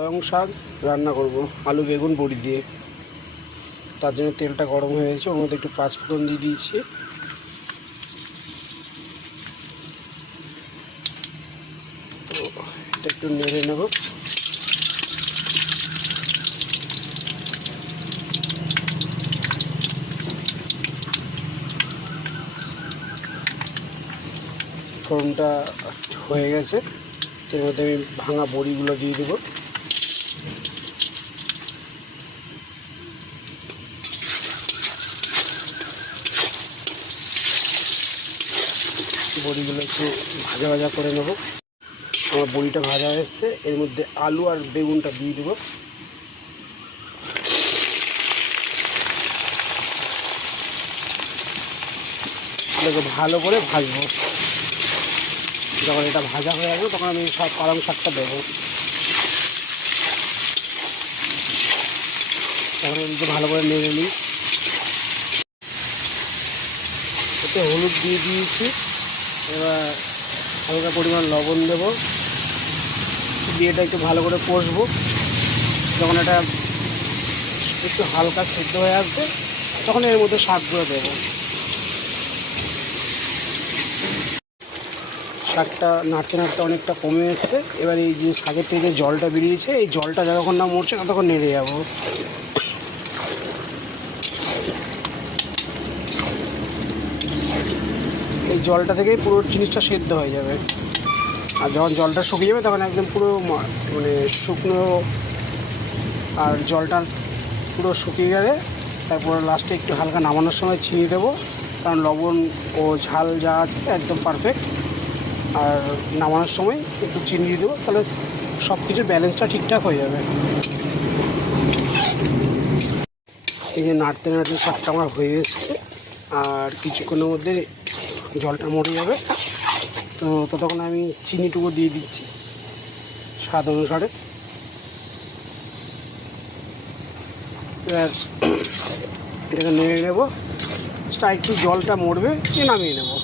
পালং শাক রান্না করব আলু বেগুন বড়ি দিয়ে। তার জন্য তেলটা গরম হয়ে গেছে, ওর মধ্যে একটু পাঁচফোড়ন দিয়ে দিয়েছি। এটা একটু নেড়ে নেব। ফোড়নটা হয়ে গেছে, এর মধ্যে আমি ভাঙা বড়িগুলো দিয়ে দেবো। বড়িগুলো একটু ভাজা ভাজা করে নেব। আমার বড়িটা ভাজা হয়ে এসছে, এর মধ্যে আলু আর বেগুনটা দিয়ে দেবো। এটাকে ভালো করে ভাজবো। যখন এটা ভাজা হয়ে যাবে তখন আমি সব পালং শাকটা দেবো। তখন একটু ভালো করে নেড়ে নিই। এতে হলুদ দিয়ে দিয়েছি, এবার হালকা পরিমাণ লবণ দেবো, দিয়ে এটা একটু ভালো করে কষবো। যখন এটা একটু হালকা সিদ্ধ হয়ে আসবে তখন এর মধ্যে শাকগুলো দেবো। শাকটা নাড়তে নাড়তে অনেকটা কমে এসছে। এবার এই যে শাকের থেকে যে জলটা বেরিয়েছে, এই জলটা যতক্ষণ না মরছে ততক্ষণ নেড়ে যাবো। এই জলটা থেকেই পুরো জিনিসটা সেদ্ধ হয়ে যাবে। আর যখন জলটা শুকিয়ে যাবে তখন একদম পুরো মানে শুকনো, আর জলটা পুরো শুকিয়ে গেলে তারপর লাস্টে একটু হালকা নামানোর সময় চিনি দেবো, কারণ লবণ ও ঝাল যা আছে একদম পারফেক্ট। আর নামানোর সময় একটু চিনি দিয়ে দেবো, তাহলে সব কিছুর ব্যালেন্সটা ঠিকঠাক হয়ে যাবে। এই যে নাড়তে নাড়তে শাকটা আমার হয়ে এসছে, আর কিছুক্ষণের মধ্যে জলটা মরে যাবে। তো ততক্ষণ আমি চিনিটুকু দিয়ে দিচ্ছি স্বাদ অনুসারে। এটাকে নেড়ে নেবো, একটু জলটা মরবে, নামিয়ে নেবো।